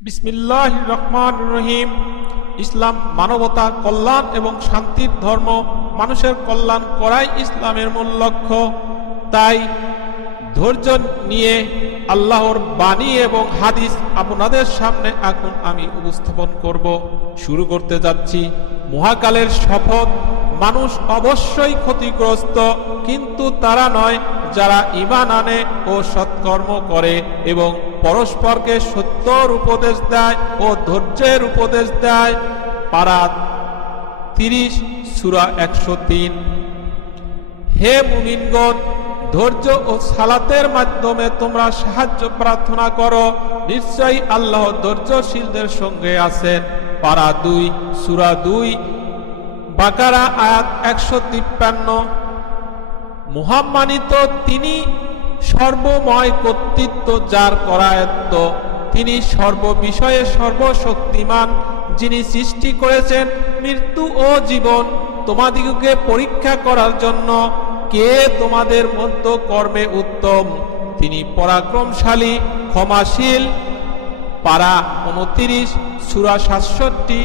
বিসমিল্লাহির রহমানির রহিম। ইসলাম মানবতা, কল্যাণ এবং শান্তির ধর্ম। মানুষের কল্যাণ করাই ইসলামের মূল লক্ষ্য। তাই ধৈর্য নিয়ে আল্লাহর বাণী এবং হাদিস আপনাদের সামনে এখন আমি উপস্থাপন করব। শুরু করতে যাচ্ছি। মহাকালের শপথ, মানুষ অবশ্যই ক্ষতিগ্রস্ত, কিন্তু তারা নয় যারা ঈমান আনে ও সৎকর্ম করে এবং পরস্পরকে সত্যর উপদেশ দেয় ও ধৈর্যের উপদেশ দেয়। পারা 30 সূরা 103। হে মুমিনগণ, ধৈর্য ও সালাতের মাধ্যমে তোমরা সাহায্য প্রার্থনা করো, নিশ্চয়ই আল্লাহ ধৈর্যশীলদের সঙ্গে আছেন। পারা 2 সূরা 2 বাকারা আয়াত 153। মহামানিত তিনি, সর্বময় কর্তৃত্ব যার করায়ত্ত, তিনি সর্ববিষয়ে সর্বশক্তিমান, যিনি সৃষ্টি করেছেন মৃত্যু ও জীবন তোমাদিগকে পরীক্ষা করার জন্য কে তোমাদের মধ্যে কর্মে উত্তম, তিনি পরাক্রমশালী ক্ষমাশীল। পারা 29 সূরা 67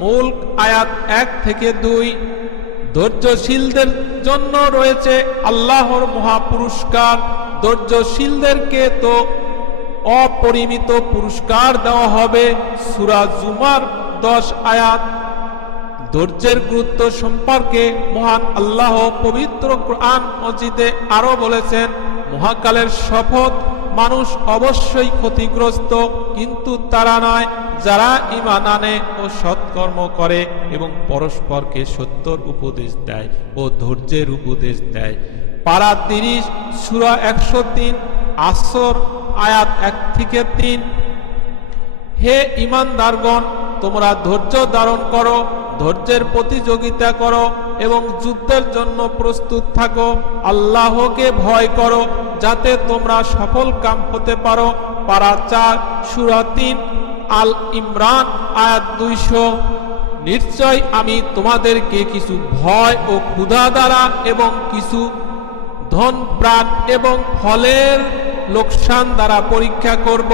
মুলক আয়াত 1 থেকে 2। ধৈর্যশীলদের জন্য রয়েছে আল্লাহর মহাপুরস্কার। ধৈর্যশীলদেরকে তো অপরিমিত পুরস্কার দেওয়া হবে। সূরা জুমার 10 আয়াত। ধৈর্যের গুরুত্ব সম্পর্কে মহান আল্লাহ পবিত্র কোরআন মজিদে আরো বলেছেন, মহাকালের শপথ, মানুষ অবশ্যই ক্ষতিগ্রস্ত, কিন্তু তারা নয় যারা ঈমান আনে ও সৎকর্ম করে এবং পরস্পরকে সত্যর উপদেশ দেয় ও ধৈর্যের উপদেশ দেয়। পারা 30 সূরা 103 আসর আয়াত 1 থেকে 3। হে ঈমানদারগণ, তোমরা ধৈর্য ধারণ করো, ধৈর্যের প্রতিযোগিতা করো এবং যুদ্ধের জন্য প্রস্তুত থাকো। আল্লাহকে ভয় করো যাতে তোমরা সফল কাম হতে পারো। পারা 4 সূরা 3 আল ইমরান আয়াত 200। নিশ্চয় আমি তোমাদেরকে কিছু ভয় ও ক্ষুধা দ্বারা এবং কিছু ধন প্রাণ এবং ফলের লোকসান দ্বারা পরীক্ষা করব,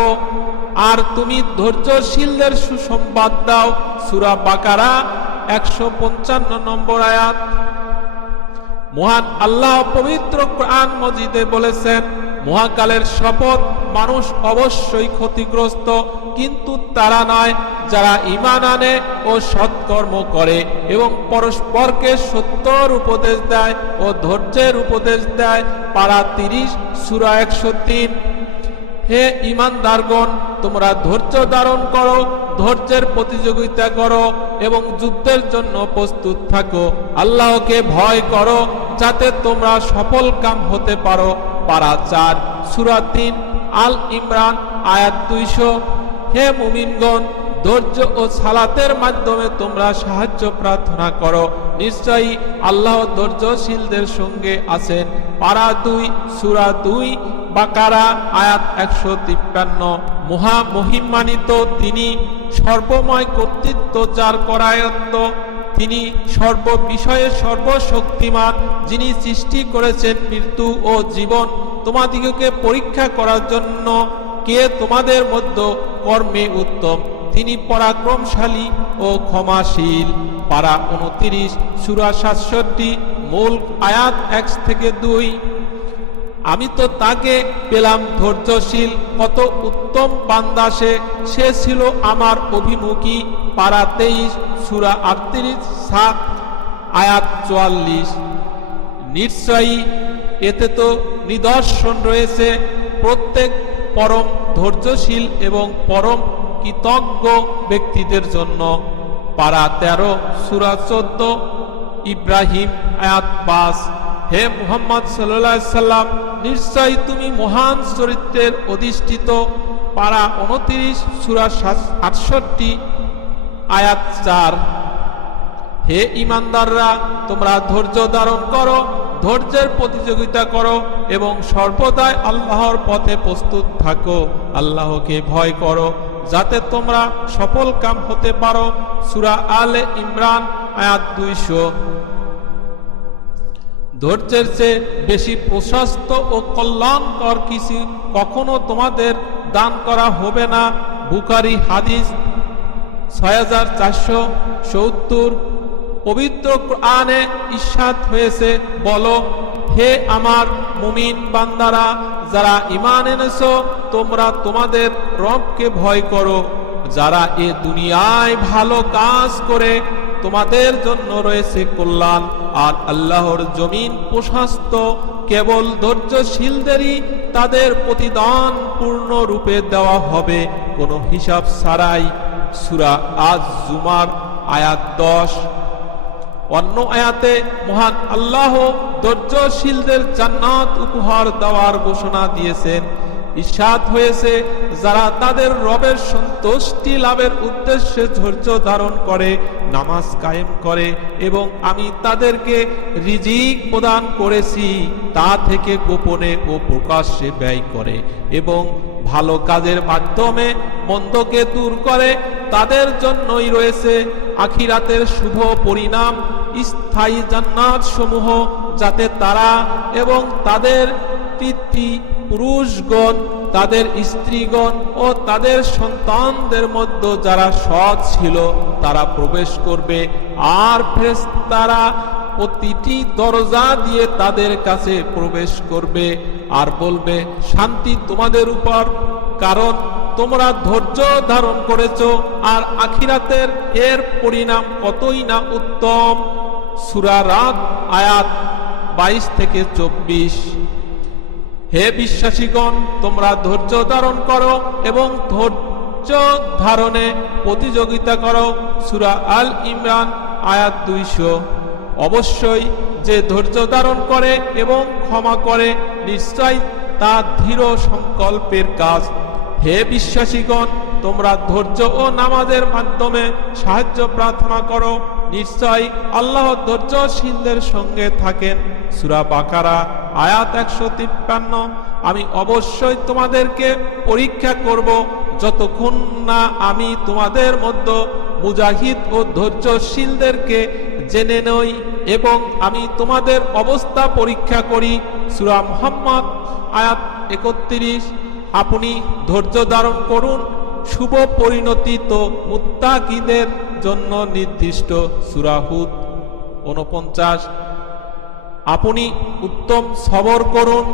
আর তুমি ধৈর্যশীলদের সুসংবাদ দাও। সূরা বাকারা 155 নম্বর আয়াত। মহান আল্লাহ পবিত্র কোরআন মজিদে বলেছেন, মহাকালের শপথ, মানুষ অবশ্যই ক্ষতিগ্রস্ত, কিন্তু তারা নয় যারা ঈমান আনে ও সৎকর্ম করে এবং পরস্পরকে সত্যর উপদেশ দেয় ও ধৈর্যের উপদেশ দেয়। পারা 30 সূরা 103। হে ঈমানদারগণ, তোমরা ধৈর্য ধারণ করো, ধৈর্যের প্রতিযোগিতা করো এবং যুদ্ধের জন্য প্রস্তুত থাকো। আল্লাহকে ভয় করো যাতে তোমরা সফল কাম হতে পারো। পারা 4 সূরা 3 আল ইমরান আয়াত 200। হে মুমিনগণ, ধৈর্য ও সালাতের মাধ্যমে তোমরা সাহায্য প্রার্থনা করো, নিশ্চয়ই আল্লাহ ধৈর্যশীলদের সঙ্গে আছেন। পারা 2 সূরা 2 বাকারা আয়াত 153। মহিমান্বিত তিনি, সর্বময় কর্তৃত্ব যার করায়ত্ত, তিনি সর্ববিষয়ে সর্বশক্তিমান, যিনি সৃষ্টি করেছেন মৃত্যু ও জীবন তোমাদিগকে পরীক্ষা করার জন্য কে তোমাদের মধ্যে কর্মে উত্তম, তিনি পরাক্রমশালী ও ক্ষমাশীল। পারা 29 সূরা 67 মূল আয়াত 1 থেকে 2। আমি তো তাকে পেলাম ধৈর্যশীল, কত উত্তম বান্দা সে ছিল আমার অভিমুখী। পারা 23 সূরা 38 7 আয়াত 44। নিশ্চয়ই এতে তো নিদর্শন রয়েছে প্রত্যেক পরম ধৈর্যশীল এবং পরম কৃতজ্ঞ ব্যক্তিদের জন্য। পারা 13 সূরা 14 ইব্রাহিম আয়াত 5। হে মুহাম্মদ সাল্লাল্লাহু আলাইহি সাল্লাম, নিশ্চয়ই তুমি মহান চরিত্রের অধিষ্ঠিত। পারা 29 সূরা 68 আয়াত 4। হে ঈমানদাররা, তোমরা ধৈর্য ধারণ করো, ধৈর্যের প্রতিযোগিতা করো এবং সর্বদাই আল্লাহর পথে প্রস্তুত থাকো। আল্লাহকে ভয় করো যাতে তোমরা সফল কাম হতে পারো। সূরা আলে ইমরান আয়াত 200। ধৈর্যের চেয়ে বেশি প্রশস্ত ও কল্যাণকর কিছু কখনো তোমাদের দান করা হবে না। বুখারী হাদিস 6470। পবিত্র কোরআনে ইরশাদ হয়েছে, বলো হে আমার মুমিন বান্দারা, যারা ঈমান এনেছো, তোমরা তোমাদের রবকে ভয় করো। যারা এ দুনিয়ায় ভালো কাজ করে তোমাদের জন্য রয়েছে কল্যাণ, আর আল্লাহর জমিন প্রশস্ত। কেবল ধৈর্যশীলদেরই তাদের প্রতিদান পূর্ণরূপে দেওয়া হবে, কোনো হিসাব ছাড়াই। সূরা আজ-জুমার আয়াত 10। অন্য আয়াতে মহান আল্লাহ ধৈর্যশীলদের জান্নাত উপহার দেওয়ার ঘোষণা দিয়েছেন। ইরশাদ হয়েছে, যারা তাদের রবের সন্তুষ্টি লাভের উদ্দেশ্যে ধৈর্য ধারণ করে, নামাজ কায়েম করে এবং আমি তাদেরকে রিজিক প্রদান করেছি তা থেকে গোপনে ও প্রকাশ্যে ব্যয় করে এবং ভালো কাজের মাধ্যমে মন্দকে দূর করে, তাদের জন্যই রয়েছে আখিরাতের শুভ পরিণাম, স্থায়ী জান্নাত সমূহ, যাতে তারা এবং তাদের পুরুষগণ, তাদের স্ত্রীগণ ও তাদের সন্তানদের মধ্যে যারা সৎ ছিল তারা প্রবেশ করবে। আর ফেরেশতারা প্রতিটি দরজা দিয়ে তাদের কাছে প্রবেশ করবে আর বলবে, শান্তি তোমাদের উপর, কারণ তোমরা ধৈর্য ধারণ করেছো, আর আখিরাতের এর পরিণাম কতই না উত্তম। সূরা রাদ আয়াত 22 থেকে 24। হে বিশ্বাসীগণ, তোমরা ধৈর্য ধারণ করো এবং ধৈর্য ধারণে প্রতিযোগিতা করো। সূরা আল ইমরান আয়াত 200। অবশ্যই যে ধৈর্য ধারণ করে এবং ক্ষমা করে, নিশ্চয় তা দৃঢ় সংকল্পের কাজ। হে বিশ্বাসীগণ, তোমরা ধৈর্য ও নামাজের মাধ্যমে সাহায্য প্রার্থনা করো, নিশ্চয় আল্লাহ ধৈর্যশীলদের সঙ্গে থাকেন। সূরা বাকারা আয়াত 153। আমি অবশ্যই তোমাদেরকে পরীক্ষা করব, যতক্ষণ না আমি তোমাদের মধ্যে মুজাহিদ ও ধৈর্যশীলদেরকে জেনে নই এবং আমি তোমাদের অবস্থা পরীক্ষা করি। সূরা মুহাম্মদ আয়াত 31। আপনি ধৈর্য ধারণ করুন, শুভ পরিণতি তো মুত্তাকিদের জন্য নির্দিষ্ট। সূরা হুদ 49। আপনি উত্তম সবর করুন।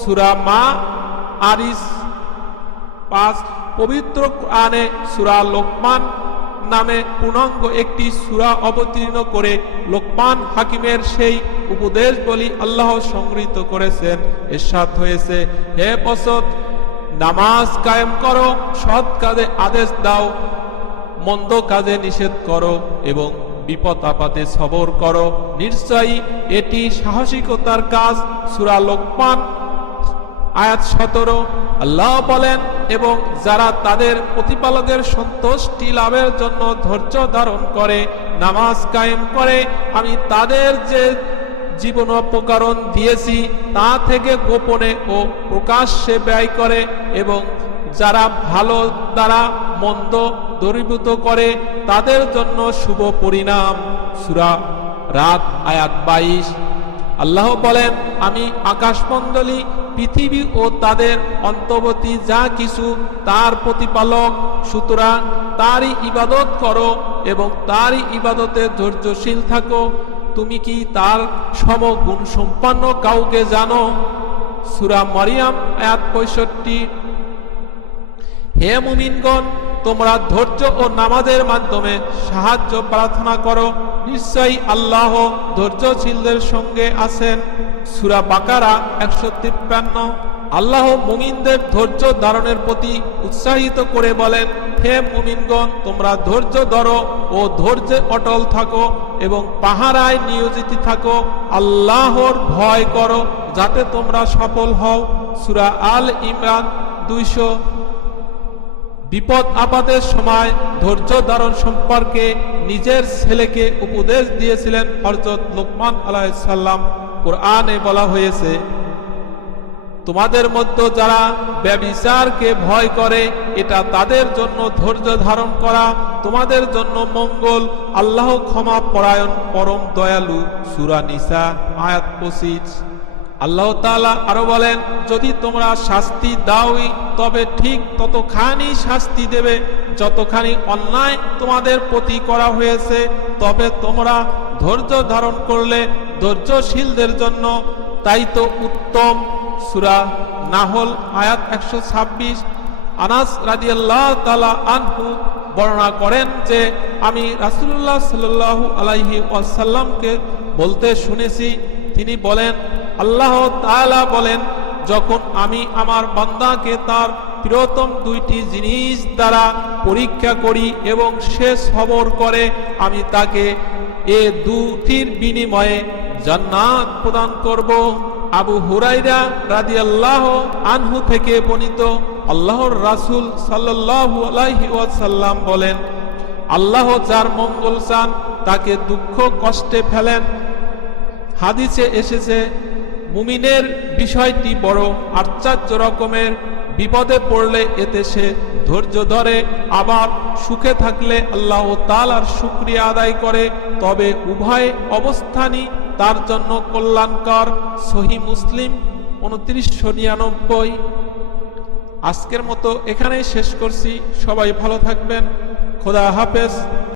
সূরা মাআরিজ 5। পবিত্র কোরআনে সূরা লোকমান নামে পূর্ণাঙ্গ একটি সূরা অবতীর্ণ করে লোকমান হাকিমের সেই উপদেশ বলি আল্লাহ সংগৃহীত করেছেন। ইরশাদ হয়েছে, হে বৎস, নামাজ কায়েম করো, সৎ কাজে আদেশ দাও, মন্দ কাজে নিষেধ করো এবং বিপদ আপদে সবর করো, নিশ্চয়ই এটি সাহসিকতার কাজ। সূরা লোকমান আয়াত 17। আল্লাহ বলেন, এবং যারা তাদের প্রতিপালকের সন্তুষ্টি লাভের জন্য ধৈর্য ধারণ করে, নামাজ কায়েম করে, আমি তাদের যে জীবনোপকরণ দিয়েছি তা থেকে গোপনে ও প্রকাশ্যে ব্যয় করে এবং যারা ভালো দ্বারা মন্দ দূরীভূত করে, তাদের জন্য শুভ পরিণাম। সূরা রাত আয়াত 22। আল্লাহ বলেন, আমি আকাশমণ্ডলী, পৃথিবী ও তাদের অন্তর্বর্তী যা কিছু তার প্রতিপালক, সুতরাং তারই ইবাদত করো এবং তারই ইবাদতে ধৈর্যশীল থাকো। তুমি কি তার সমগুণ সম্পন্ন কাউকে জানো? সূরা মরিয়ম আয়াত 65। হে মুমিনগণ, তোমরা ধৈর্য ও নামাজের মাধ্যমে সাহায্য প্রার্থনা করো, নিশ্চয়ই আল্লাহ ধৈর্যশীলদের সঙ্গে আছেন। সূরা বাকারা 153। আল্লাহ মুমিনদের ধৈর্য ধারণের প্রতি উৎসাহিত করে বলেন, হে মুমিনগণ, তোমরা ধৈর্য ধরো ও ধৈর্যে অটল থাকো এবং পাহারায় নিয়োজিত থাকো, আল্লাহর ভয় করো যাতে তোমরা সফল হও। সূরা আল ইমরান 200। বিপদ আপদের সময় ধৈর্য ধারণ সম্পর্কে নিজের ছেলেকে উপদেশ দিয়েছিলেন হযরত লোকমান আলাইহিস সালাম। কোরআনে বলা হয়েছে, তোমাদের মধ্যে যারা ব্যভিচারকে ভয় করে, এটা তাদের জন্য ধৈর্য ধারণ করা তোমাদের জন্য মঙ্গল, আল্লাহ ক্ষমা পরায়ণ পরম দয়ালু। সূরা নিসা আয়াত 25। আল্লাহ তাআলা আরো বলেন, যদি তোমরা শাস্তি দাওই তবে ঠিক ততখানি শাস্তি দেবে যতখানি অন্যায় তোমাদের প্রতি করা হয়েছে, তবে তোমরা ধৈর্য ধারণ করলে ধৈর্যশীলদের জন্য তাই তো উত্তম। সূরা নাহল আয়াত 126। আনাস রাদিয়াল্লাহু তাআলা আনহু বর্ণনা করেন যে আমি রাসূলুল্লাহ সাল্লাল্লাহু আলাইহি ওয়াসাল্লামকে বলতে শুনেছি, তিনি বলেন, আল্লাহ তাআলা বলেন, যখন আমি আমার বান্দাকে তার প্রিয়তম দুইটি জিনিস দ্বারা পরীক্ষা করি এবং সে সবর করে, আমি তাকে এ দুটির বিনিময়ে জান্নাত প্রদান করব। আবু হুরায়রা রাদিয়াল্লাহু আনহু থেকে বর্ণিত, আল্লাহর রাসূল সাল্লাল্লাহু আলাইহি ওয়াসাল্লাম বলেন, আল্লাহ যার মঙ্গল চান তাকে দুঃখ কষ্টে ফেলেন। হাদিসে এসেছে, মুমিনের বিষয়টি বড় আশ্চর্য রকমের, বিপদে পড়লে এতে সে ধৈর্য ধরে, আবার সুখে থাকলে আল্লাহ তাআলার শুকরিয়া আদায় করে, তবে উভয় অবস্থানই তার জন্য কল্যাণকর। সহিহ মুসলিম 2999। আজকের মতো এখানেই শেষ করছি। সবাই ভালো থাকবেন। খোদা হাফেজ।